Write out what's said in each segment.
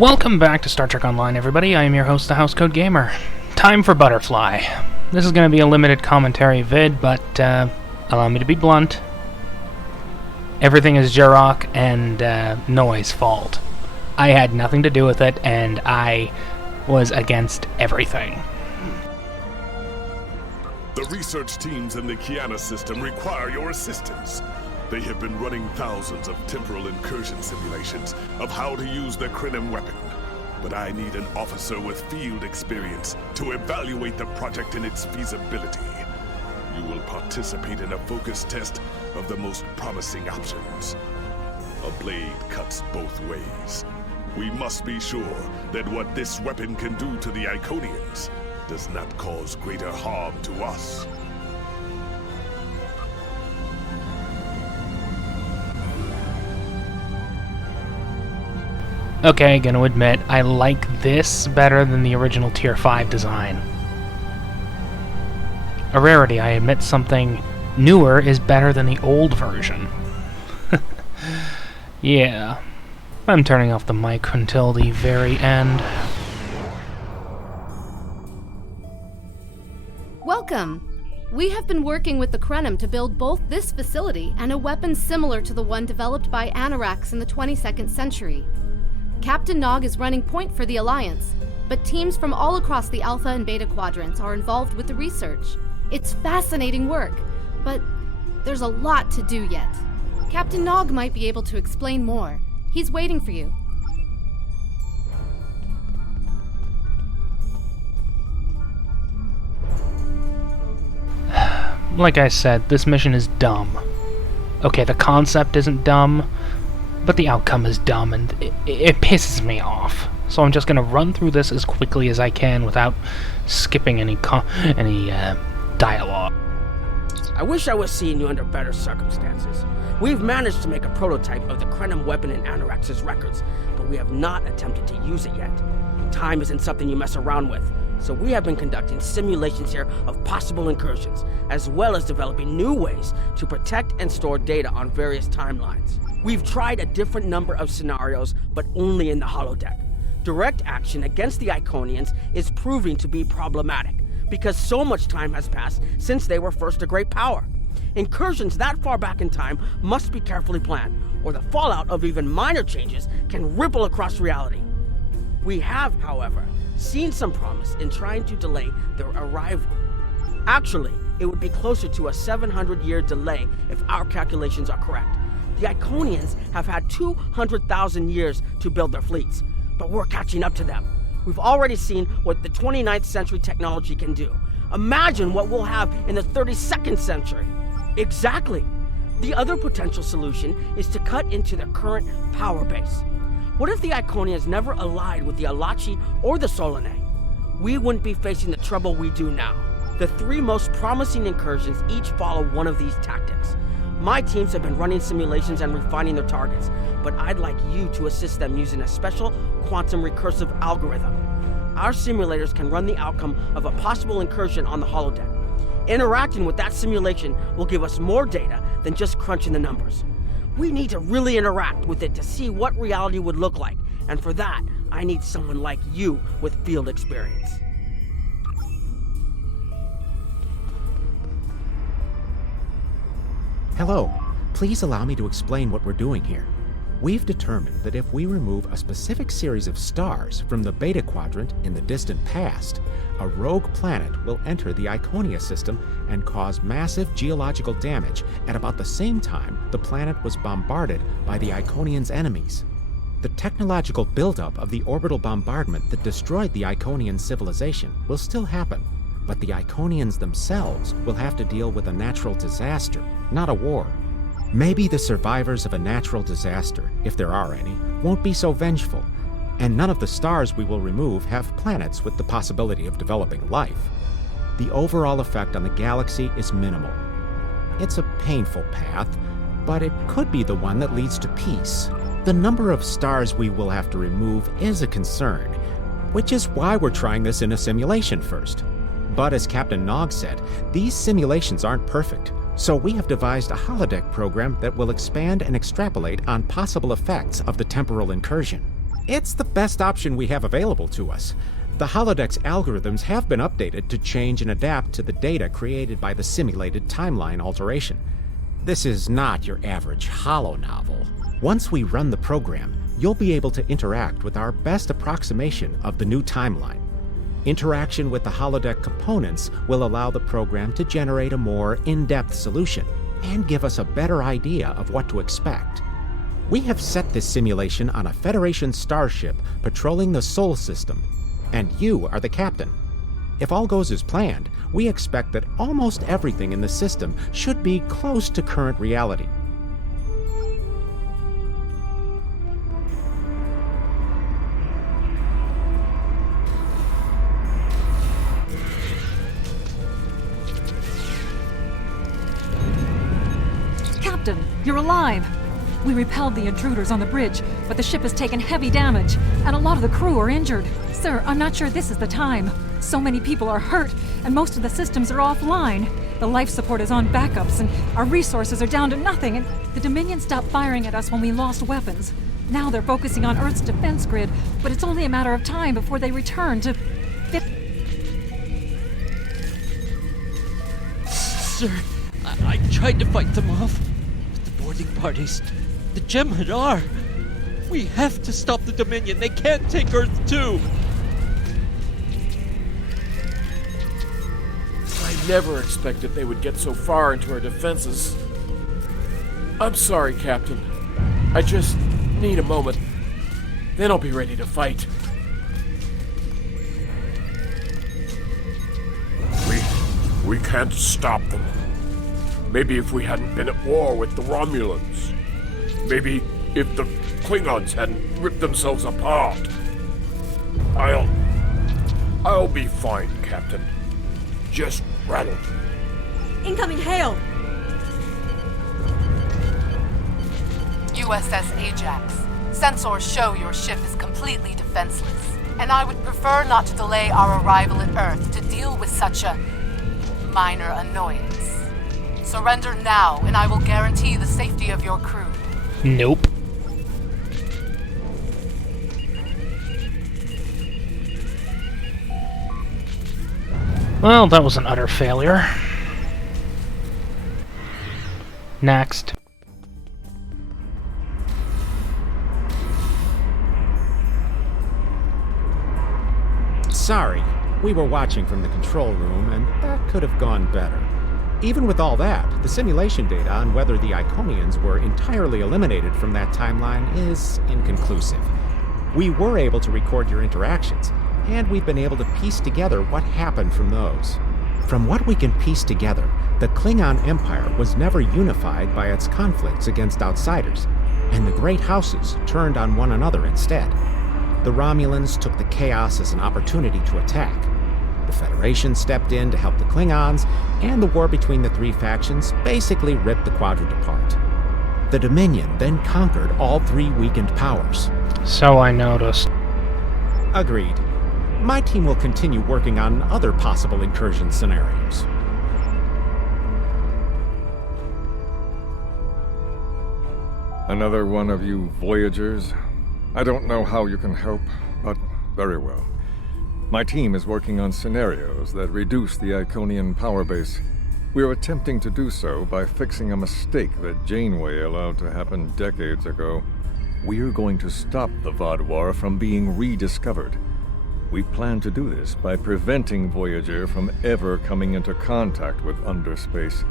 Welcome back to Star Trek Online, everybody. I am your host, the Housecoat Gamer. Time for Butterfly. This is going to be a limited commentary vid, but allow me to be blunt. Everything is Jarok and Noi's fault. I had nothing to do with it, and I was against everything. The research teams in the Kiana system require your assistance. They have been running thousands of temporal incursion simulations of how to use the Krenim weapon. But I need an officer with field experience to evaluate the project and its feasibility. You will participate in a focus test of the most promising options. A blade cuts both ways. We must be sure that what this weapon can do to the Iconians does not cause greater harm to us. Okay, gonna admit, I like this better than the original Tier 5 design. A rarity, I admit something newer is better than the old version. Yeah. I'm turning off the mic until the very end. Welcome! We have been working with the Krenim to build both this facility and a weapon similar to the one developed by Anoraks in the 22nd century. Captain Nog is running point for the Alliance, but teams from all across the Alpha and Beta quadrants are involved with the research. It's fascinating work, but there's a lot to do yet. Captain Nog might be able to explain more. He's waiting for you. Like I said, this mission is dumb. Okay, the concept isn't dumb, but the outcome is dumb, and it pisses me off. So I'm just gonna run through this as quickly as I can without skipping any dialogue. I wish I was seeing you under better circumstances. We've managed to make a prototype of the Krenim weapon in Anorax's records, but we have not attempted to use it yet. Time isn't something you mess around with, so we have been conducting simulations here of possible incursions, as well as developing new ways to protect and store data on various timelines. We've tried a different number of scenarios, but only in the holodeck. Direct action against the Iconians is proving to be problematic, because so much time has passed since they were first a great power. Incursions that far back in time must be carefully planned, or the fallout of even minor changes can ripple across reality. We have, however, seen some promise in trying to delay their arrival. Actually, it would be closer to a 700-year delay if our calculations are correct. The Iconians have had 200,000 years to build their fleets, but we're catching up to them. We've already seen what the 29th century technology can do. Imagine what we'll have in the 32nd century. Exactly. The other potential solution is to cut into their current power base. What if the Iconians never allied with the Alachi or the Solanae? We wouldn't be facing the trouble we do now. The three most promising incursions each follow one of these tactics. My teams have been running simulations and refining their targets, but I'd like you to assist them using a special quantum recursive algorithm. Our simulators can run the outcome of a possible incursion on the holodeck. Interacting with that simulation will give us more data than just crunching the numbers. We need to really interact with it to see what reality would look like, and for that, I need someone like you with field experience. Hello. Please allow me to explain what we're doing here. We've determined that if we remove a specific series of stars from the Beta Quadrant in the distant past, a rogue planet will enter the Iconia system and cause massive geological damage at about the same time the planet was bombarded by the Iconians' enemies. The technological buildup of the orbital bombardment that destroyed the Iconian civilization will still happen, but the Iconians themselves will have to deal with a natural disaster, not a war. Maybe the survivors of a natural disaster, if there are any, won't be so vengeful, and none of the stars we will remove have planets with the possibility of developing life. The overall effect on the galaxy is minimal. It's a painful path, but it could be the one that leads to peace. The number of stars we will have to remove is a concern, which is why we're trying this in a simulation first. But as Captain Nog said, these simulations aren't perfect. So we have devised a holodeck program that will expand and extrapolate on possible effects of the temporal incursion. It's the best option we have available to us. The holodeck's algorithms have been updated to change and adapt to the data created by the simulated timeline alteration. This is not your average holo novel. Once we run the program, you'll be able to interact with our best approximation of the new timeline. Interaction with the holodeck components will allow the program to generate a more in-depth solution and give us a better idea of what to expect. We have set this simulation on a Federation starship patrolling the Sol system, and you are the captain. If all goes as planned, we expect that almost everything in the system should be close to current reality. Captain, you're alive! We repelled the intruders on the bridge, but the ship has taken heavy damage, and a lot of the crew are injured. Sir, I'm not sure this is the time. So many people are hurt, and most of the systems are offline. The life support is on backups, and our resources are down to nothing, and the Dominion stopped firing at us when we lost weapons. Now they're focusing on Earth's defense grid, but it's only a matter of time before they return to... Sir, I tried to fight them off, but the boarding parties... The Jem'Hadar! We have to stop the Dominion. They can't take Earth too! I never expected they would get so far into our defenses. I'm sorry, Captain. I just need a moment. Then I'll be ready to fight. We can't stop them. Maybe if we hadn't been at war with the Romulans. Maybe if the Klingons hadn't ripped themselves apart. I'll be fine, Captain. Just rattle. Incoming hail! USS Ajax. Sensors show your ship is completely defenseless, and I would prefer not to delay our arrival at Earth to deal with such a minor annoyance. Surrender now, and I will guarantee the safety of your crew. Nope. Well, that was an utter failure. Next. Sorry, we were watching from the control room, and that could have gone better. Even with all that, the simulation data on whether the Iconians were entirely eliminated from that timeline is inconclusive. We were able to record your interactions, and we've been able to piece together what happened from those. From what we can piece together, the Klingon Empire was never unified by its conflicts against outsiders, and the great houses turned on one another instead. The Romulans took the chaos as an opportunity to attack. The Federation stepped in to help the Klingons, and the war between the three factions basically ripped the quadrant apart. The Dominion then conquered all three weakened powers. So I noticed. Agreed. My team will continue working on other possible incursion scenarios. Another one of you Voyagers? I don't know how you can help, but very well. My team is working on scenarios that reduce the Iconian power base. We are attempting to do so by fixing a mistake that Janeway allowed to happen decades ago. We're going to stop the Vaadwaur from being rediscovered. We plan to do this by preventing Voyager from ever coming into contact with underspace.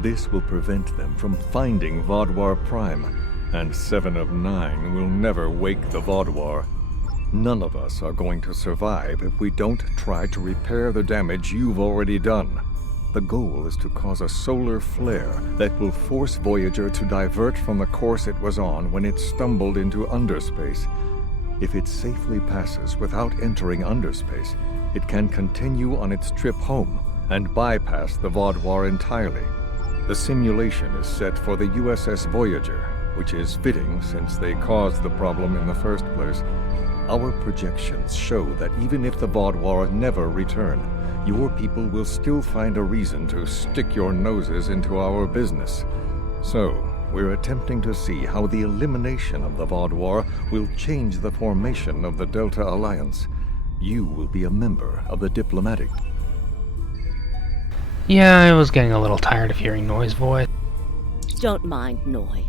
This will prevent them from finding Vaadwaur Prime, and 7 of 9 will never wake the Vaadwaur. None of us are going to survive if we don't try to repair the damage you've already done. The goal is to cause a solar flare that will force Voyager to divert from the course it was on when it stumbled into underspace. If it safely passes without entering underspace, it can continue on its trip home and bypass the Vaadwaur entirely. The simulation is set for the USS Voyager, which is fitting since they caused the problem in the first place. Our projections show that even if the Vaadwaur never return, your people will still find a reason to stick your noses into our business. So, we're attempting to see how the elimination of the Vought War will change the formation of the Delta Alliance. You will be a member of the diplomatic. Yeah, I was getting a little tired of hearing Noi's voice. Don't mind Noi.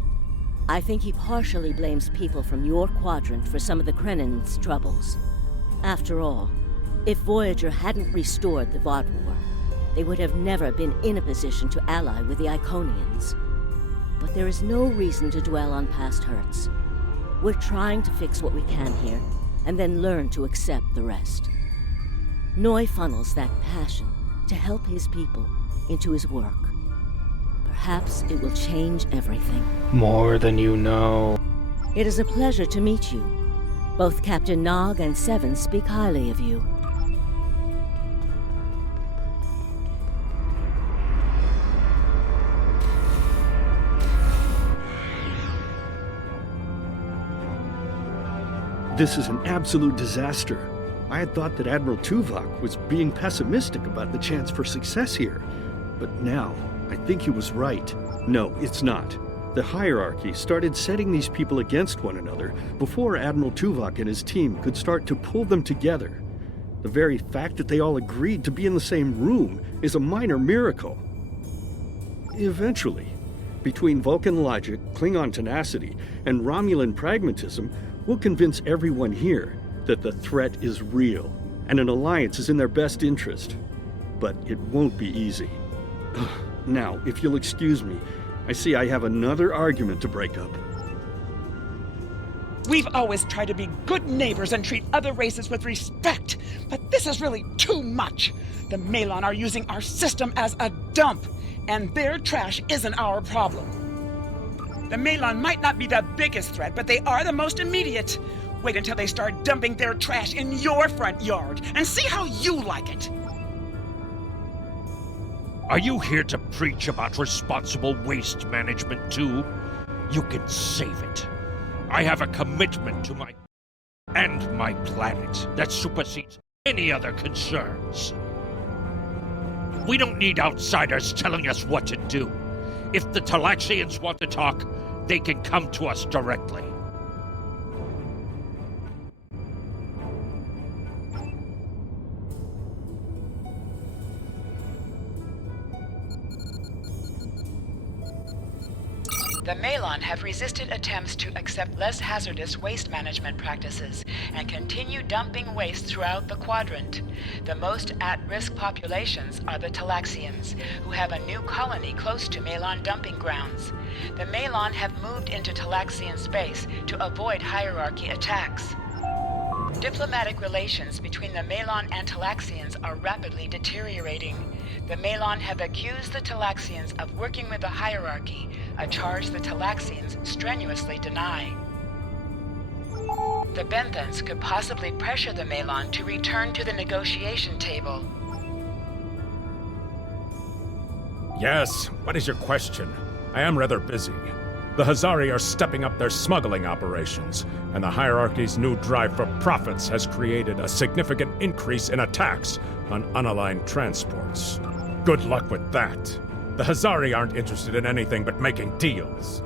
I think he partially blames people from your quadrant for some of the Krennin's troubles. After all, if Voyager hadn't restored the Vought War, they would have never been in a position to ally with the Iconians. But there is no reason to dwell on past hurts. We're trying to fix what we can here, and then learn to accept the rest. Noi funnels that passion to help his people into his work. Perhaps it will change everything. More than you know. It is a pleasure to meet you. Both Captain Nog and Seven speak highly of you. This is an absolute disaster. I had thought that Admiral Tuvok was being pessimistic about the chance for success here. But now, I think he was right. No, it's not. The hierarchy started setting these people against one another before Admiral Tuvok and his team could start to pull them together. The very fact that they all agreed to be in the same room is a minor miracle. Eventually, between Vulcan logic, Klingon tenacity, and Romulan pragmatism, we'll convince everyone here that the threat is real, and an alliance is in their best interest. But it won't be easy. Now, if you'll excuse me, I see I have another argument to break up. We've always tried to be good neighbors and treat other races with respect, but this is really too much. The Malon are using our system as a dump, and their trash isn't our problem. The Malon might not be the biggest threat, but they are the most immediate. Wait until they start dumping their trash in your front yard, and see how you like it. Are you here to preach about responsible waste management too? You can save it. I have a commitment to my planet that supersedes any other concerns. We don't need outsiders telling us what to do. If the Talaxians want to talk, they can come to us directly. The Malon have resisted attempts to accept less hazardous waste management practices and continue dumping waste throughout the quadrant. The most at-risk populations are the Talaxians, who have a new colony close to Malon dumping grounds. The Malon have moved into Talaxian space to avoid hierarchy attacks. Diplomatic relations between the Malon and Talaxians are rapidly deteriorating. The Malon have accused the Talaxians of working with the hierarchy, a charge the Talaxians strenuously deny. The Benthans could possibly pressure the Malon to return to the negotiation table. Yes, what is your question? I am rather busy. The Hazari are stepping up their smuggling operations, and the hierarchy's new drive for profits has created a significant increase in attacks on unaligned transports. Good luck with that. The Hazari aren't interested in anything but making deals.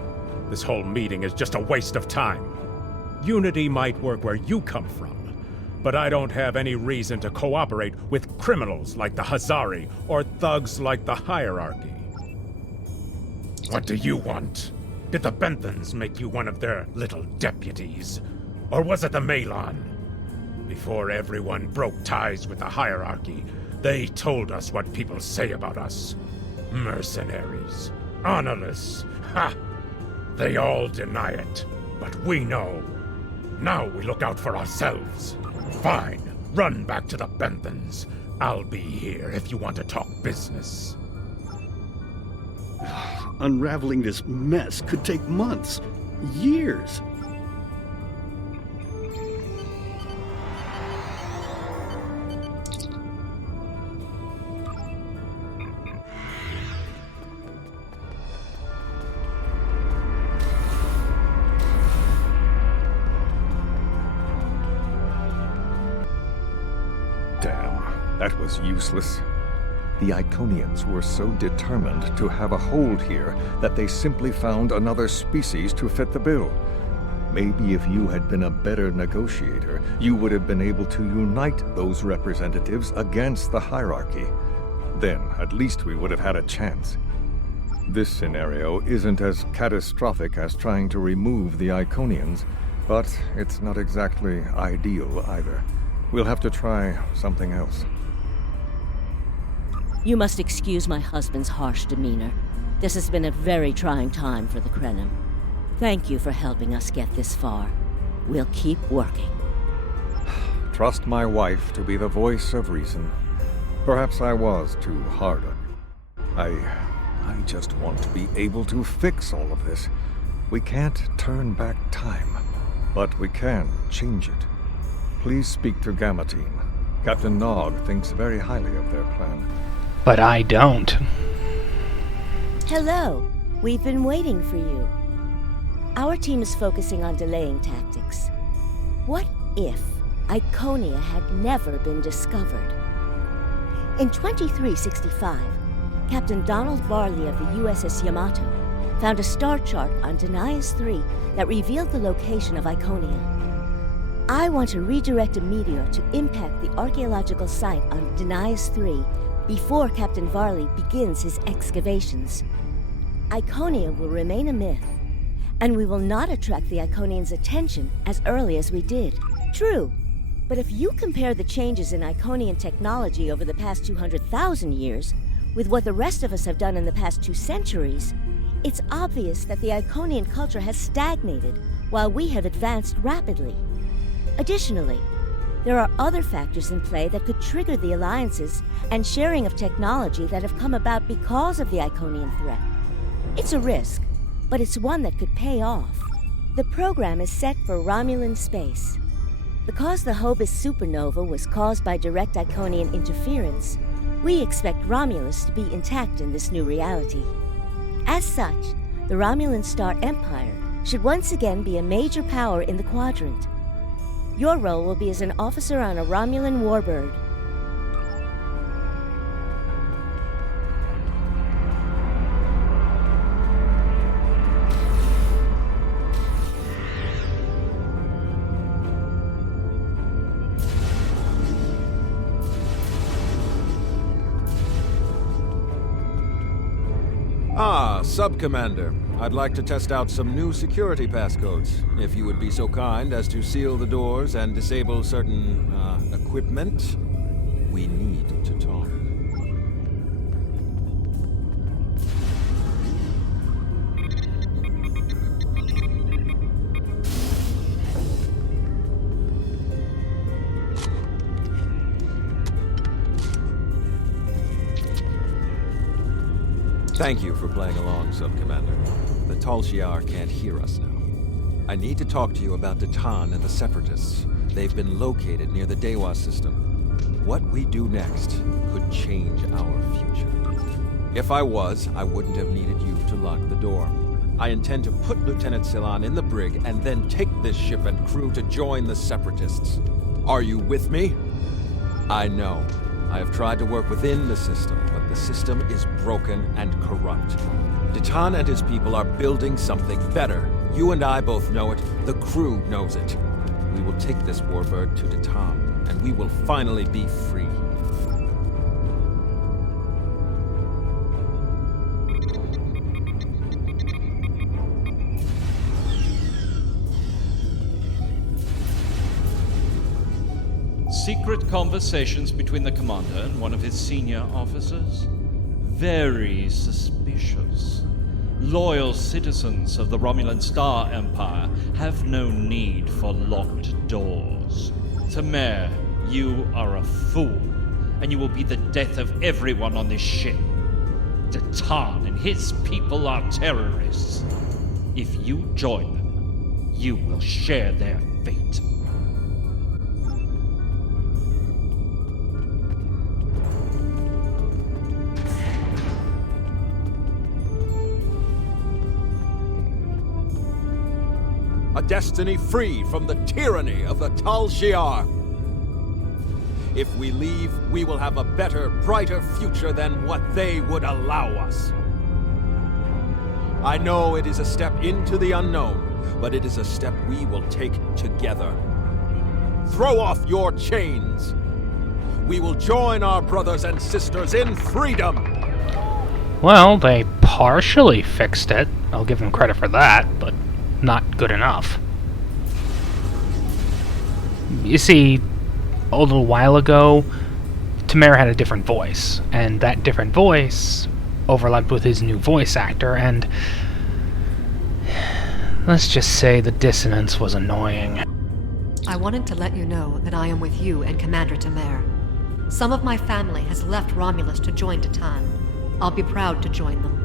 This whole meeting is just a waste of time. Unity might work where you come from, but I don't have any reason to cooperate with criminals like the Hazari or thugs like the hierarchy. What do you want? Did the Benthans make you one of their little deputies? Or was it the Malon? Before everyone broke ties with the hierarchy, they told us what people say about us. Mercenaries. Honorless. Ha! They all deny it, but we know. Now we look out for ourselves. Fine, run back to the Benthans. I'll be here if you want to talk business. Unraveling this mess could take months, years. Damn, that was useless. The Iconians were so determined to have a hold here that they simply found another species to fit the bill. Maybe if you had been a better negotiator, you would have been able to unite those representatives against the hierarchy. Then, at least we would have had a chance. This scenario isn't as catastrophic as trying to remove the Iconians, but it's not exactly ideal either. We'll have to try something else. You must excuse my husband's harsh demeanor. This has been a very trying time for the Krenim. Thank you for helping us get this far. We'll keep working. Trust my wife to be the voice of reason. Perhaps I was too hard on you. I just want to be able to fix all of this. We can't turn back time, but we can change it. Please speak to Gamma Team. Captain Nog thinks very highly of their plan. But I don't. Hello. We've been waiting for you. Our team is focusing on delaying tactics. What if Iconia had never been discovered? In 2365, Captain Donald Varley of the USS Yamato found a star chart on Denias 3 that revealed the location of Iconia. I want to redirect a meteor to impact the archaeological site on Denias 3 before Captain Varley begins his excavations. Iconia will remain a myth, and we will not attract the Iconians' attention as early as we did. True, but if you compare the changes in Iconian technology over the past 200,000 years with what the rest of us have done in the past 2 centuries, it's obvious that the Iconian culture has stagnated while we have advanced rapidly. Additionally, there are other factors in play that could trigger the alliances and sharing of technology that have come about because of the Iconian threat. It's a risk, but it's one that could pay off. The program is set for Romulan space. Because the Hobus supernova was caused by direct Iconian interference, we expect Romulus to be intact in this new reality. As such, the Romulan Star Empire should once again be a major power in the quadrant. Your role will be as an officer on a Romulan warbird. Sub-Commander. I'd like to test out some new security passcodes. If you would be so kind as to seal the doors and disable certain, equipment, we need to talk. Thank you for playing along, Sub-Commander. The Tal Shiar can't hear us now. I need to talk to you about Datan and the Separatists. They've been located near the Dewa system. What we do next could change our future. If I was, I wouldn't have needed you to lock the door. I intend to put Lieutenant Silan in the brig and then take this ship and crew to join the Separatists. Are you with me? I know. I have tried to work within the system, but the system is broken and corrupt. Datan and his people are building something better. You and I both know it. The crew knows it. We will take this warbird to Datan, and we will finally be free. Secret conversations between the commander and one of his senior officers? Very suspicious. Loyal citizens of the Romulan Star Empire have no need for locked doors. Tamer, you are a fool, and you will be the death of everyone on this ship. Datan and his people are terrorists. If you join them, you will share their fate. A destiny free from the tyranny of the Tal Shiar. If we leave, we will have a better, brighter future than what they would allow us. I know it is a step into the unknown, but it is a step we will take together. Throw off your chains. We will join our brothers and sisters in freedom. Well, they partially fixed it. I'll give them credit for that, but not good enough. You see, a little while ago, Tamer had a different voice, and that different voice overlapped with his new voice actor, and let's just say the dissonance was annoying. I wanted to let you know that I am with you and Commander Tamer. Some of my family has left Romulus to join Titan. I'll be proud to join them.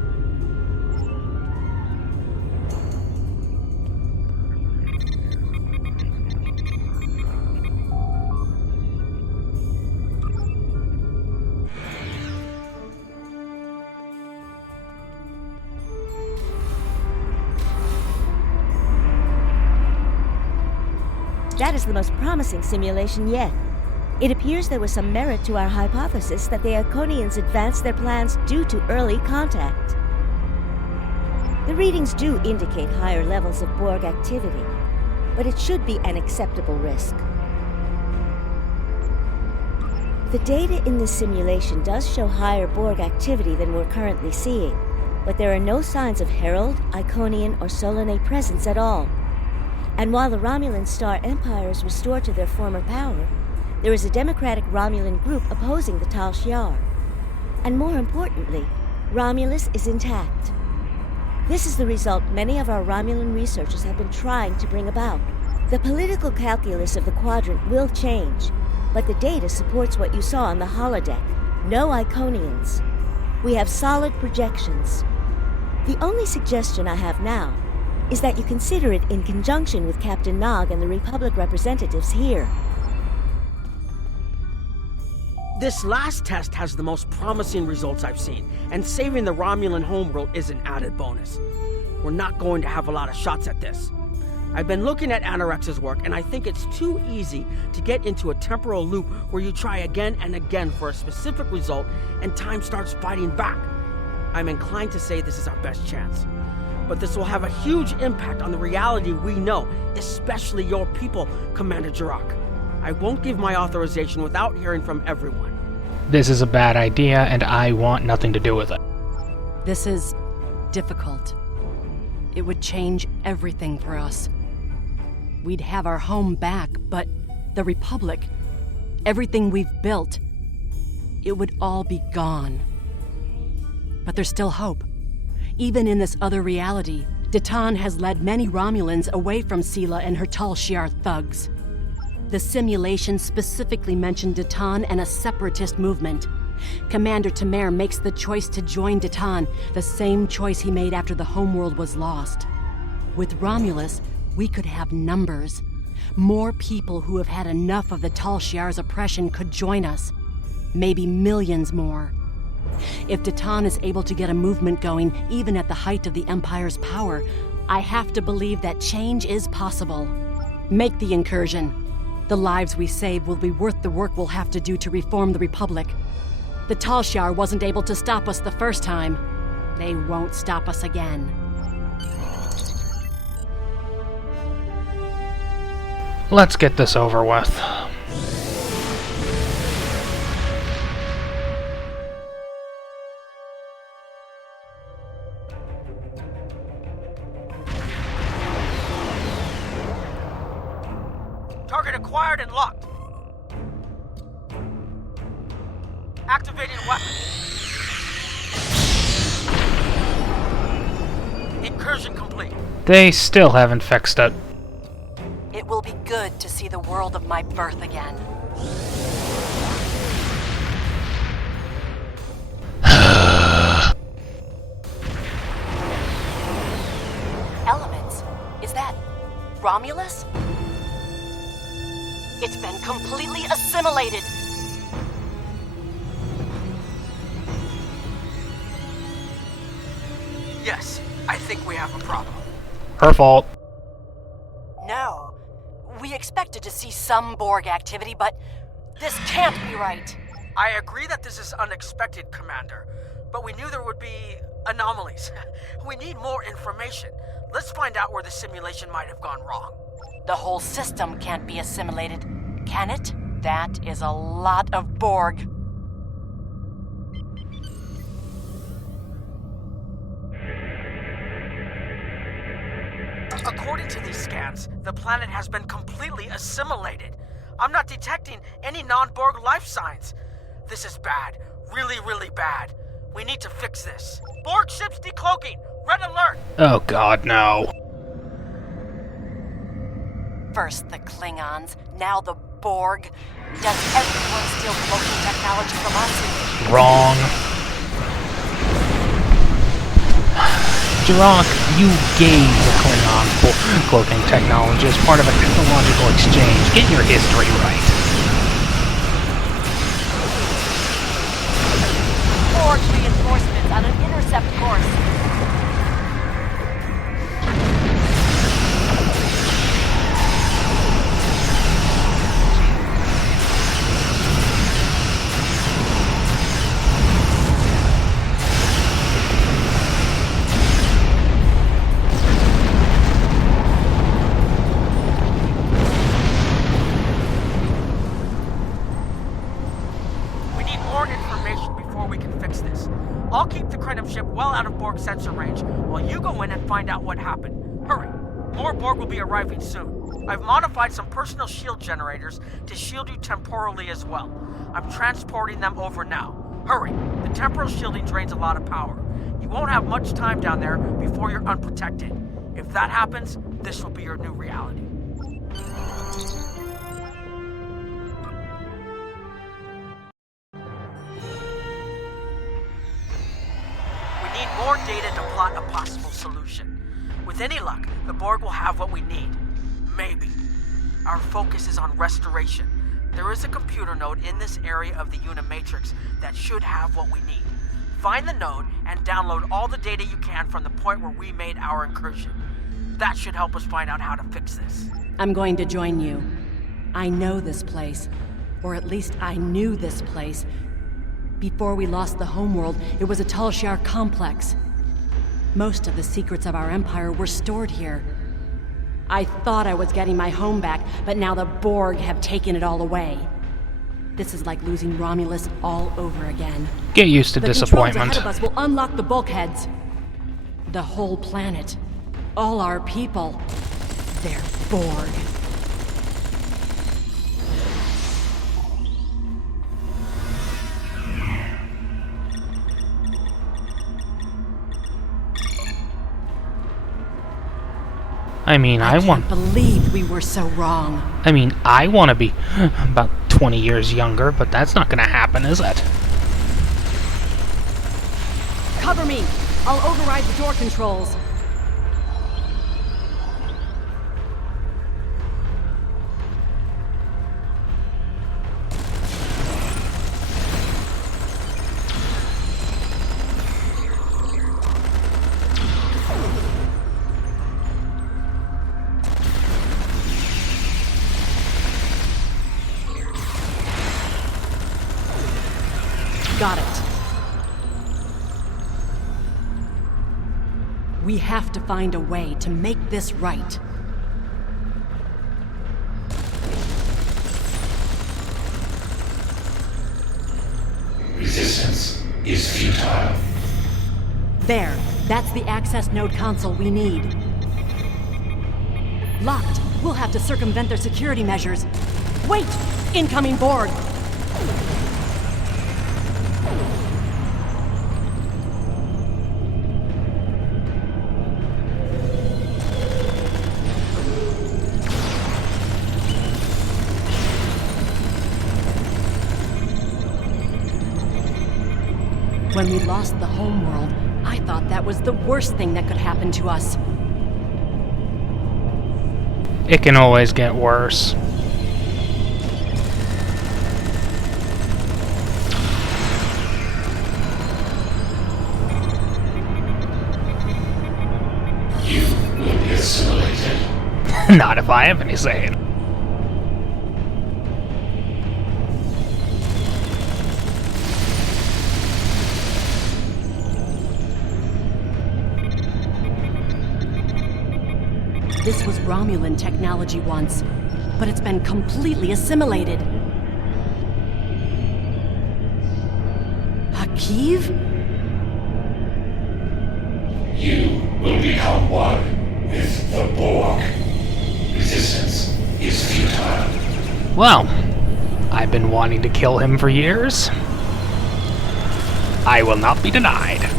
That is the most promising simulation yet. It appears there was some merit to our hypothesis that the Iconians advanced their plans due to early contact. The readings do indicate higher levels of Borg activity, but it should be an acceptable risk. The data in this simulation does show higher Borg activity than we're currently seeing, but there are no signs of Herald, Iconian, or Solanae presence at all. And while the Romulan Star Empire is restored to their former power, there is a democratic Romulan group opposing the Tal Shiar. And more importantly, Romulus is intact. This is the result many of our Romulan researchers have been trying to bring about. The political calculus of the Quadrant will change, but the data supports what you saw on the holodeck. No Iconians. We have solid projections. The only suggestion I have now is that you consider it in conjunction with Captain Nog and the Republic representatives here. This last test has the most promising results I've seen, and saving the Romulan homeworld is an added bonus. We're not going to have a lot of shots at this. I've been looking at Anorex's work, and I think it's too easy to get into a temporal loop where you try again and again for a specific result, and time starts fighting back. I'm inclined to say this is our best chance. But this will have a huge impact on the reality we know, especially your people, Commander Jirok. I won't give my authorization without hearing from everyone. This is a bad idea, and I want nothing to do with it. This is difficult. It would change everything for us. We'd have our home back, but the Republic, everything we've built, it would all be gone. But there's still hope. Even in this other reality, Titan has led many Romulans away from Sela and her Tal Shiar thugs. The simulation specifically mentioned Titan and a separatist movement. Commander Tamer makes the choice to join Titan, the same choice he made after the homeworld was lost. With Romulus, we could have numbers. More people who have had enough of the Tal Shiar's oppression could join us. Maybe millions more. If Titan is able to get a movement going, even at the height of the Empire's power, I have to believe that change is possible. Make the incursion. The lives we save will be worth the work we'll have to do to reform the Republic. The Tal Shiar wasn't able to stop us the first time. They won't stop us again. Let's get this over with. Target acquired and locked. Activating weapon. Incursion complete. They still haven't fixed it. It will be good to see the world of my birth again. Elements? Is that Romulus? It's been completely assimilated. Yes, I think we have a problem. Her fault. No. We expected to see some Borg activity, but This can't be right. I agree that this is unexpected, Commander, but we knew there would be anomalies. We need more information. Let's find out where the simulation might have gone wrong. The whole system can't be assimilated, can it? That is a lot of Borg. According to these scans, the planet has been completely assimilated. I'm not detecting any non-Borg life signs. This is bad. Really, really bad. We need to fix this. Borg ships decloaking! Red alert! Oh god, no. First the Klingons, now the Borg. Does everyone steal cloaking technology from us? Wrong. Jirok, you gave the Klingon cloaking technology as part of a technological exchange. Get your history right. Borg reinforcements on an intercept course. I'll keep the Krenim ship well out of Borg sensor range while you go in and find out what happened. Hurry! More Borg will be arriving soon. I've modified some personal shield generators to shield you temporally as well. I'm transporting them over now. Hurry! The temporal shielding drains a lot of power. You won't have much time down there before you're unprotected. If that happens, this will be your new reality. More data to plot a possible solution. With any luck, the Borg will have what we need. Maybe. Our focus is on restoration. There is a computer node in this area of the Unimatrix that should have what we need. Find the node and download all the data you can from the point where we made our incursion. That should help us find out how to fix this. I'm going to join you. I know this place. Or at least I knew this place. Before we lost the homeworld, it was a Tal Shiar complex. Most of the secrets of our empire were stored here. I thought I was getting my home back, but now the Borg have taken it all away. This is like losing Romulus all over again. Get used to disappointment. The controls ahead of us will unlock the bulkheads. The whole planet. All our people. They're Borg. I mean, I can't believe we were so wrong. I mean, I want to be about 20 years younger, but that's not going to happen, is it? Cover me! I'll override the door controls. Got it. We have to find a way to make this right. Resistance is futile. There. That's the access node console we need. Locked. We'll have to circumvent their security measures. Wait! Incoming Borg! When we lost the homeworld, I thought that was the worst thing that could happen to us. It can always get worse. You will be assimilated. Not if I have any say. this was Romulan technology once, but it's been completely assimilated. Hakiv? You will become one with the Borg. Resistance is futile. Well, I've been wanting to kill him for years. I will not be denied.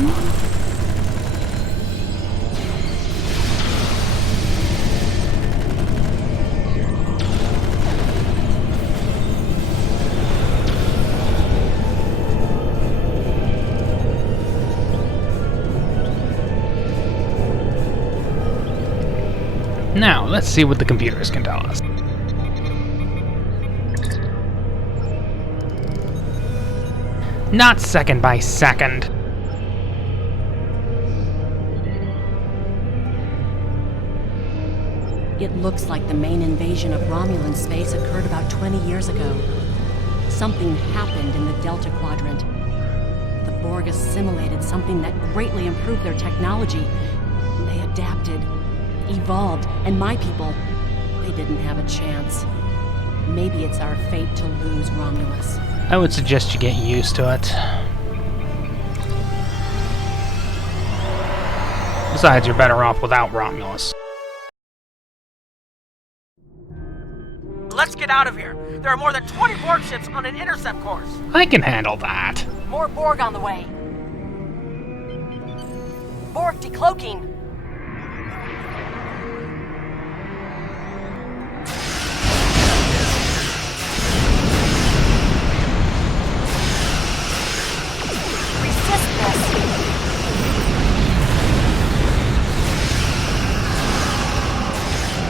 Now, let's see what the computers can tell us. Not second by second. It looks like the main invasion of Romulan space occurred about 20 years ago. Something happened in the Delta Quadrant. The Borg assimilated something that greatly improved their technology. They adapted, evolved, and my people, they didn't have a chance. Maybe it's our fate to lose Romulus. I would suggest you get used to it. Besides, you're better off without Romulus. Let's get out of here. There are more than 20 Borg ships on an intercept course. I can handle that. More Borg on the way. Borg decloaking.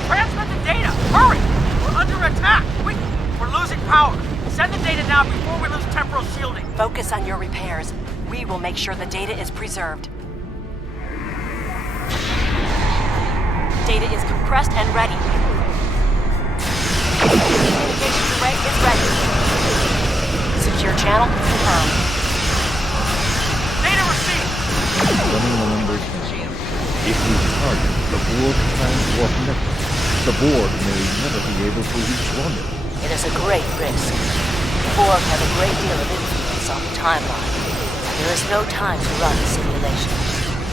Transmit the data! Hurry! We're under attack! We're losing power! Send the data now before we lose temporal shielding! Focus on your repairs. We will make sure the data is preserved. Data is compressed and ready. Communications array is ready. Secure channel confirmed. Data received! Running the numbers machine. If we target the Borg transport network, the Borg may never be able to reach Romulus. It is a great risk. The Borg have a great deal of influence on the timeline, and there is no time to run the simulation.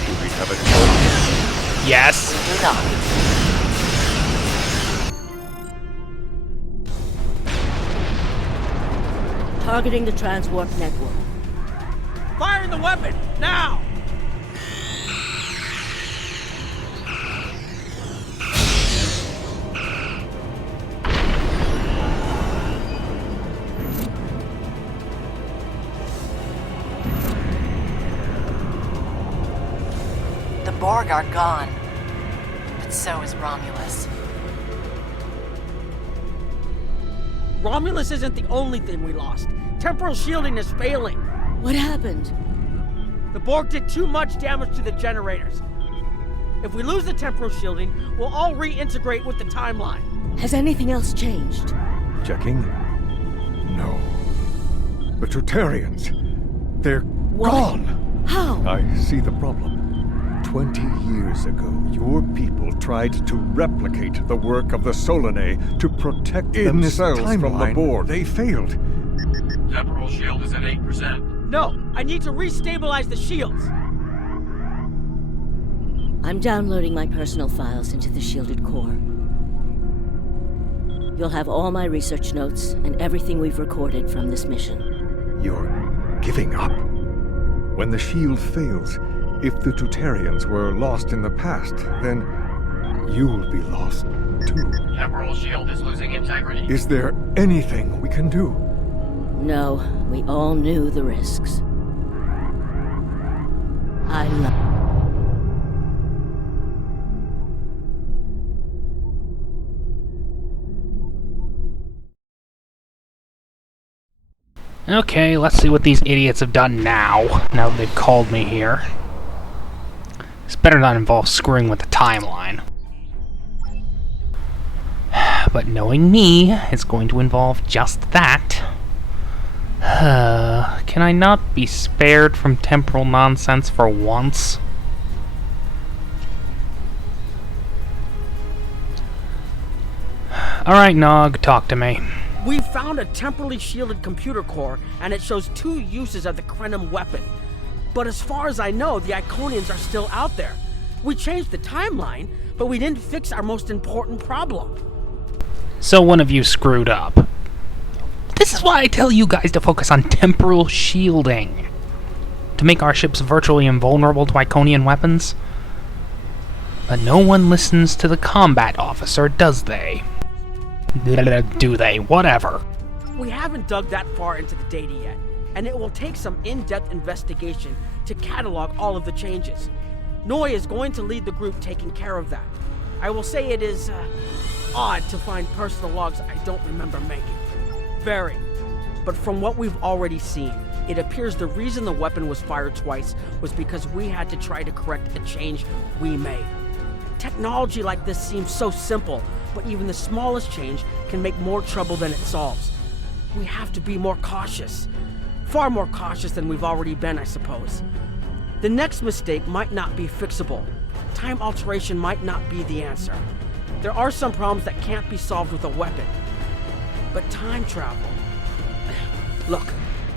Do we have a choice? Yes. We do not. Targeting the transwarp network. Firing the weapon! Now! The Borg are gone, but so is Romulus. Romulus isn't the only thing we lost. Temporal shielding is failing. What happened? The Borg did too much damage to the generators. If we lose the temporal shielding, we'll all reintegrate with the timeline. Has anything else changed? Checking? No. The Tutarians. They're What? gone! How? I see the problem. 20 years ago, your people tried to replicate the work of the Solanae to protect themselves from the Borg. They failed. Temporal shield is at 8%. No, I need to restabilize the shields. I'm downloading my personal files into the shielded core. You'll have all my research notes and everything we've recorded from this mission. You're giving up? When the shield fails, if the Tutarians were lost in the past, then you'll be lost too. Temporal shield is losing integrity. Is there anything we can do? No, we all knew the risks. I love... Okay, let's see what these idiots have done now that they've called me here. This better not involve screwing with the timeline. But knowing me, it's going to involve just that. Can I not be spared from temporal nonsense for once? Alright, Nog, talk to me. We found a temporally shielded computer core, and it shows 2 uses of the Krenim weapon. But as far as I know, the Iconians are still out there. We changed the timeline, but we didn't fix our most important problem. So one of you screwed up. This is why I tell you guys to focus on temporal shielding. To make our ships virtually invulnerable to Iconian weapons. But no one listens to the combat officer, does they? Do they? Whatever. We haven't dug that far into the data yet, and it will take some in-depth investigation to catalog all of the changes. Noi is going to lead the group taking care of that. I will say it is odd to find personal logs I don't remember making. Very. But from what we've already seen, it appears the reason the weapon was fired twice was because we had to try to correct a change we made. Technology like this seems so simple, but even the smallest change can make more trouble than it solves. We have to be more cautious. Far more cautious than we've already been, I suppose. The next mistake might not be fixable. Time alteration might not be the answer. There are some problems that can't be solved with a weapon. But time travel... Look,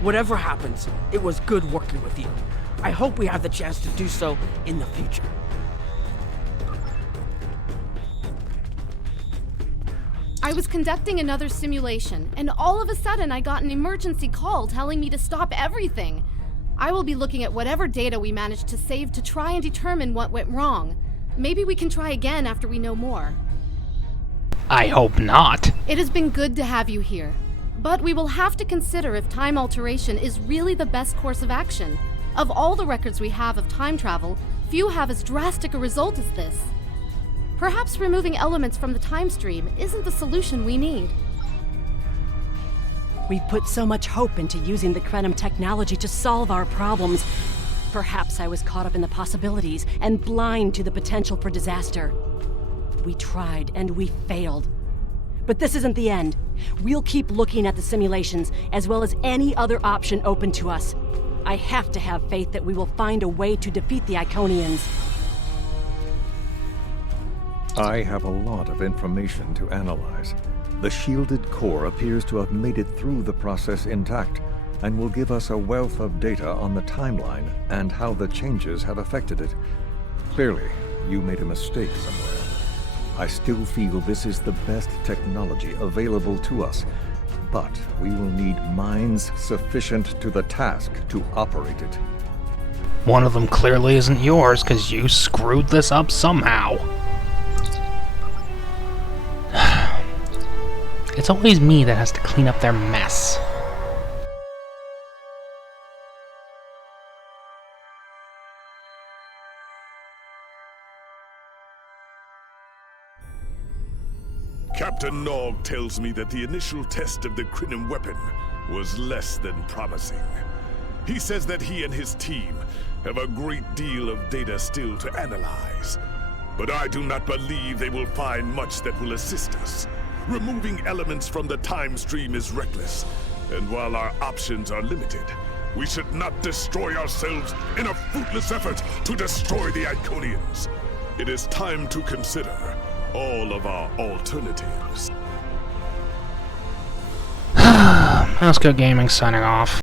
whatever happens, it was good working with you. I hope we have the chance to do so in the future. I was conducting another simulation, and all of a sudden I got an emergency call telling me to stop everything. I will be looking at whatever data we managed to save to try and determine what went wrong. Maybe we can try again after we know more. I hope not. It has been good to have you here, but we will have to consider if time alteration is really the best course of action. Of all the records we have of time travel, few have as drastic a result as this. Perhaps removing elements from the time stream isn't the solution we need. We've put so much hope into using the Krenim technology to solve our problems. Perhaps I was caught up in the possibilities and blind to the potential for disaster. We tried and we failed. But this isn't the end. We'll keep looking at the simulations as well as any other option open to us. I have to have faith that we will find a way to defeat the Iconians. I have a lot of information to analyze. The shielded core appears to have made it through the process intact, and will give us a wealth of data on the timeline and how the changes have affected it. Clearly, you made a mistake somewhere. I still feel this is the best technology available to us, but we will need minds sufficient to the task to operate it. One of them clearly isn't yours, because you screwed this up somehow. It's always me that has to clean up their mess. Captain Nog tells me that the initial test of the Krenim weapon was less than promising. He says that he and his team have a great deal of data still to analyze. But I do not believe they will find much that will assist us. Removing elements from the time stream is reckless, and while our options are limited, we should not destroy ourselves in a fruitless effort to destroy the Iconians. It is time to consider all of our alternatives. Housecoat Gaming signing off.